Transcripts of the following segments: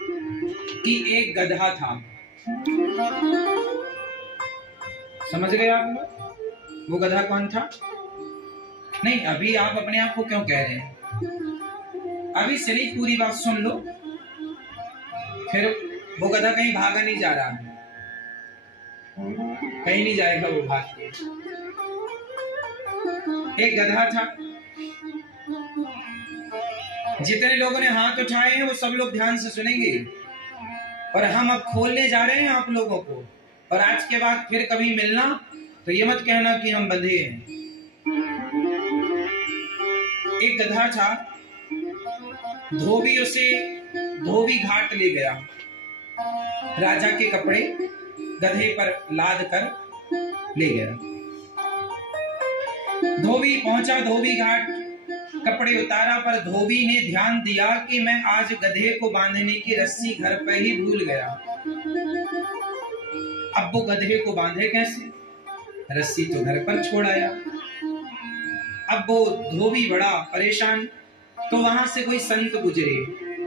कि एक गधा था। समझ गए आप लोग? वो गधा कौन था? नहीं, अभी आप अपने आप को क्यों कह रहे हैं? अभी सिर्फ पूरी बात सुन लो, फिर वो गधा कहीं भागा नहीं जा रहा है, कहीं नहीं जाएगा वो भाग के। एक गधा था। जितने लोगों ने हाथ उठाए हैं वो सब लोग ध्यान से सुनेंगे, और हम अब खोलने जा रहे हैं आप लोगों को। और आज के बाद फिर कभी मिलना तो ये मत कहना कि हम बंधे हैं। एक गधा था, धोबी उसे धोबी घाट ले गया। राजा के कपड़े गधे पर लाद कर ले गया। धोबी पहुंचा धोबी घाट, कपड़े उतारा, पर धोबी ने ध्यान दिया कि मैं आज गधे को बांधने की रस्सी घर पर ही भूल गया। अब वो गधे को बांधे कैसे? रस्सी तो घर पर छोड़ आया। अब वो धोबी बड़ा परेशान। तो वहां से कोई संत गुजरे।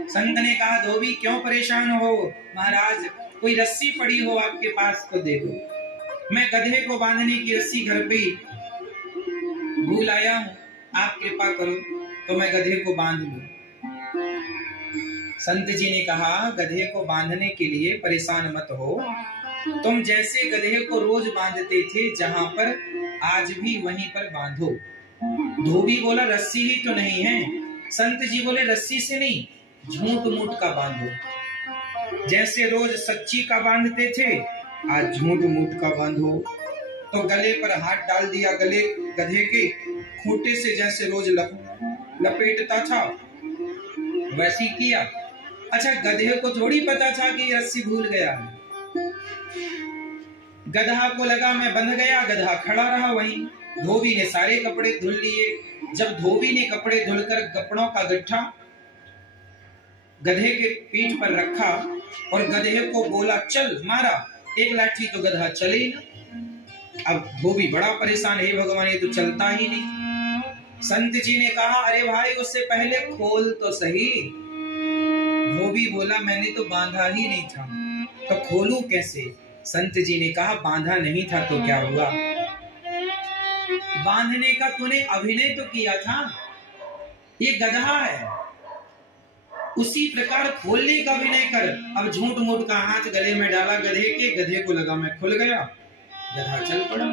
संत ने कहा, धोबी क्यों परेशान हो महाराज, कोई रस्सी पड़ी हो आपके पास तो दे दो। मैं गधे को बांधने की रस्सी घर पे भूल आया हूं, आप कृपा करो तो मैं गधे को बांध लूं। संत जी ने कहा, गधे को बांधने के लिए परेशान मत हो, तुम जैसे गधे को रोज बांधते थे जहां पर, आज भी वहीं पर बांधो। धोबी बोला, रस्सी ही तो नहीं है। संत जी बोले, रस्सी से नहीं, झूठ मूठ का बांधो। जैसे रोज सच्ची का बांधते थे, आज झूठ मूठ का बांधो। तो गले पर हाथ डाल दिया, गले गधे के खूंटे से जैसे रोज लपेटता था वैसे किया। अच्छा, गधे को थोड़ी पता था कि रस्सी भूल गया है। गधा को लगा मैं बंध गया, गधा खड़ा रहा वहीं। धोबी ने सारे कपड़े धुल लिए। जब धोबी ने कपड़े धुलकर कपड़ों का गट्ठा गधे के पीठ पर रखा और गधे को बोला, चल, मारा एक लाठी तो गधा चले ही ना। अब धोबी बड़ा परेशान, हे भगवान ये तो चलता ही नहीं। संत जी ने कहा, अरे भाई उससे पहले खोल तो सही। धोबी बोला, मैंने तो बांधा ही नहीं था, तो खोलूं कैसे? संत जी ने कहा, बांधा नहीं था तो क्या हुआ? बांधने का तूने अभिनय तो किया था, ये गधा है, उसी प्रकार खोलने का अभिनय कर। अब झूठ मूठ का हाथ गले में डाला गधे के, गधे को लगा मैं खुल गया, गधा चल पड़ा।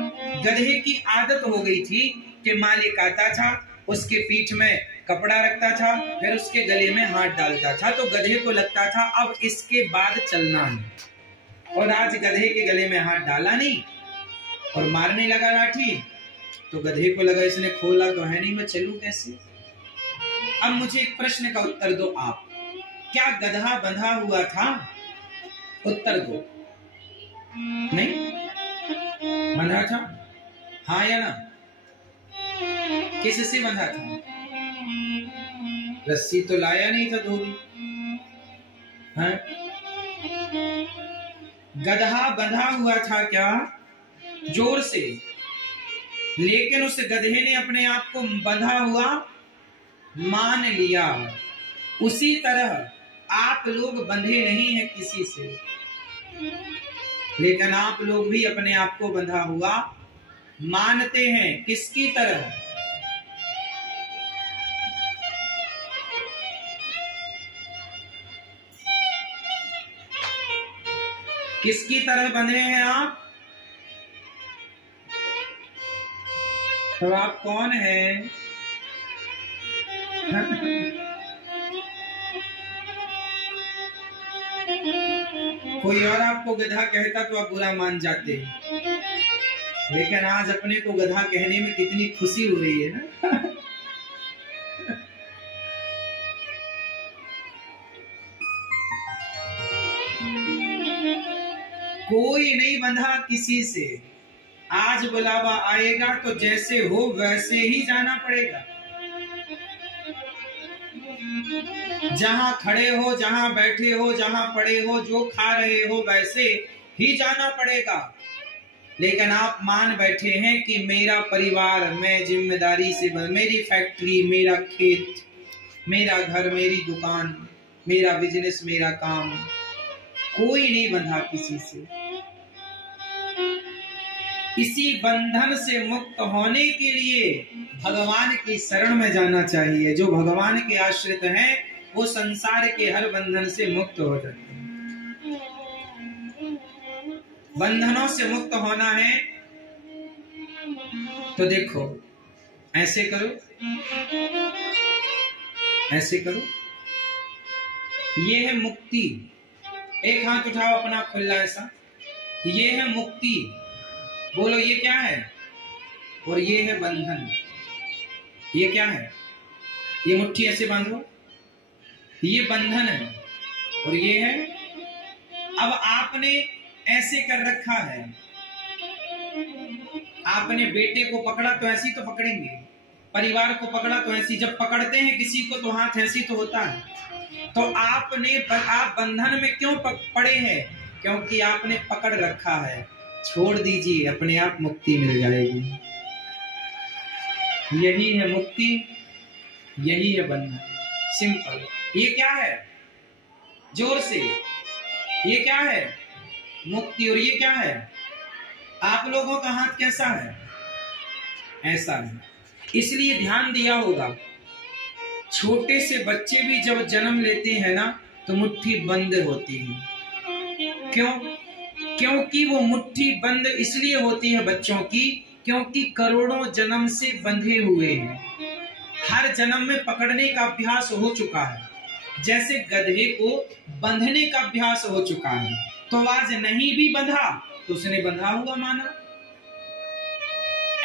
गधे की आदत हो गई थी कि मालिक आता था, उसके पीठ में कपड़ा रखता था, फिर उसके गले में हाथ डालता था, तो गधे को लगता था अब इसके बाद चलना है। और आज गधे के गले में हाथ डाला नहीं और मारने लगा लाठी, तो गधे को लगा इसने खोला तो है नहीं, मैं चलूं कैसे? अब मुझे एक प्रश्न का उत्तर दो आप, क्या गधा बंधा हुआ था? उत्तर दो। नहीं बंधा था? हाँ या ना? किससे बंधा था? रस्सी तो लाया नहीं था धोबी। हाँ? गधा बंधा हुआ था क्या? जोर से। लेकिन उस गधे ने अपने आप को बंधा हुआ मान लिया। उसी तरह आप लोग बंधे नहीं हैं किसी से, लेकिन आप लोग भी अपने आप को बंधा हुआ मानते हैं। किसकी तरह? किसकी तरह बंधे हैं आप? तो आप कौन हैं? कोई और आपको गधा कहता तो आप बुरा मान जाते, लेकिन आज अपने को गधा कहने में कितनी खुशी हो रही है ना। कोई नहीं बंधा किसी से। आज बुलावा आएगा तो जैसे हो वैसे ही जाना पड़ेगा। जहां खड़े हो, जहां बैठे हो, जहां पड़े हो, जो खा रहे हो वैसे ही जाना पड़ेगा। लेकिन आप मान बैठे हैं कि मेरा परिवार, मैं जिम्मेदारी से, मेरी फैक्ट्री, मेरा खेत, मेरा घर, मेरी दुकान, मेरा बिजनेस, मेरा काम, कोई नहीं बंधा किसी से। इसी बंधन से मुक्त होने के लिए भगवान की शरण में जाना चाहिए। जो भगवान के आश्रित हैं वो संसार के हर बंधन से मुक्त हो जाते हैं। बंधनों से मुक्त होना है तो देखो, ऐसे करो, ऐसे करो, ये है मुक्ति। एक हाथ उठाओ अपना खुला ऐसा, ये है मुक्ति। बोलो ये क्या है? और ये है बंधन। ये क्या है? ये मुट्ठी ऐसे बांधो, ये बंधन है। और ये है, अब आपने ऐसे कर रखा है, आपने बेटे को पकड़ा तो ऐसी तो पकड़ेंगे, परिवार को पकड़ा तो ऐसी, जब पकड़ते हैं किसी को तो हाथ ऐसी तो होता है। तो आप बंधन में क्यों पड़े हैं? क्योंकि आपने पकड़ रखा है। छोड़ दीजिए, अपने आप मुक्ति मिल जाएगी। यही है मुक्ति, यही है बंधन। सिंपल। ये क्या है? जोर से, ये क्या है? मुक्ति। और ये क्या है? आप लोगों का हाथ कैसा है? ऐसा है। इसलिए ध्यान दिया होगा, छोटे से बच्चे भी जब जन्म लेते हैं ना तो मुट्ठी बंद होती है। क्यों? क्योंकि वो मुट्ठी बंद इसलिए होती है बच्चों की, क्योंकि करोड़ों जन्म से बंधे हुए हैं। हर जन्म में पकड़ने का अभ्यास हो चुका है, जैसे गधे को बंधने का अभ्यास हो चुका है। तो आज नहीं भी बंधा तो उसने बंधा हुआ माना।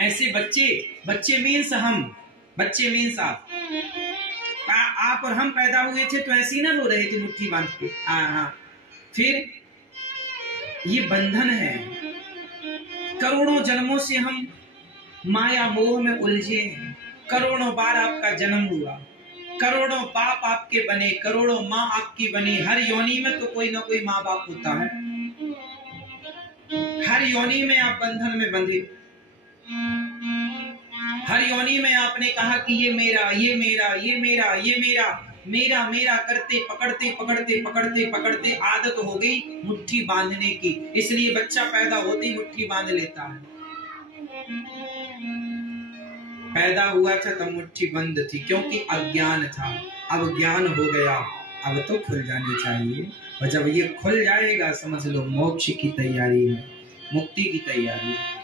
ऐसे बच्चे मीन्स हम, बच्चे मीन्स आप और हम पैदा हुए थे तो ऐसे ही ना रो रहे थे मुट्ठी बांध के। हाँ, फिर ये बंधन है। करोड़ों जन्मों से हम माया मोह में उलझे हैं। करोड़ों बार आपका जन्म हुआ, करोड़ों बाप आपके बने, करोड़ों माँ आपकी बनी। हर योनि में तो कोई ना कोई माँ बाप होता है। हर योनि में आप बंधन में बंधे। हर योनि में आपने कहा कि ये मेरा, ये मेरा, ये मेरा, ये मेरा, मेरा मेरा करते पकड़ते पकड़ते पकड़ते पकड़ते आदत हो गई मुट्ठी बांधने की। इसलिए बच्चा पैदा होते ही मुट्ठी बांध लेता है। पैदा हुआ था तब मुट्ठी बंद थी, क्योंकि अज्ञान था। अब ज्ञान हो गया, अब तो खुल जानी चाहिए। और जब ये खुल जाएगा समझ लो मोक्ष की तैयारी है, मुक्ति की तैयारी है।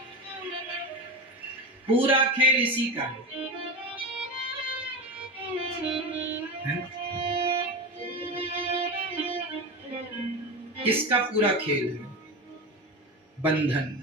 पूरा खेल इसी का है। इसका पूरा खेल है बंधन।